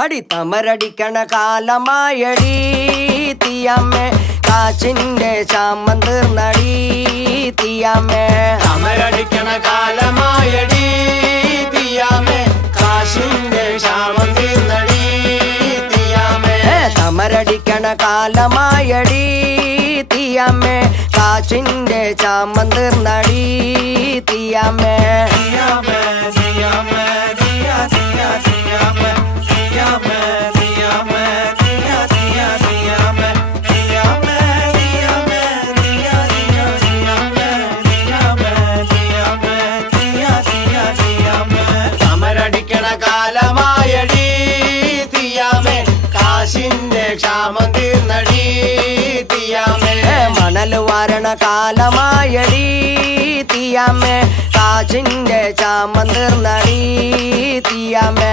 അടി തമരടിക്കണ കാലമായടി തീയമ്മേ കാച്ചിന്റെ ശാമം തീർന്നടി തീയമ്മേ തമരടിക്കണ കാലമായടി തീയമ്മേ കാശിന്റെ ശാമം തീർന്നടി തീയമ്മേ തമരടിക്കണ കാലമായടി തീയമ്മേ കാച്ചിന്റെ ശാമം തീർന്നടി തീയമ്മേ തീയമ്മേ തീയമ്മേ തീയ തീയ തീയമ്മേ തീയമ്മേ തീയമ്മേ തീയ തീയ തീയമ്മേ തീയമ്മേ തീയമ്മേ തീയ തീയ തീയമ്മേ തീയമ്മേ തീയമ്മേ തീയ തീയ തീയമ്മേ തമരടിക്കണ കാലമായടി തീയമ്മേ കാശിന്റെ ക്ഷാമം തീർന്നടി തീയമ്മേ മണൽ വാരണ കാലമായടി തീയമ്മേ കാച്ചിന്റെ ശാമം തീർന്നടി തീയമ്മേ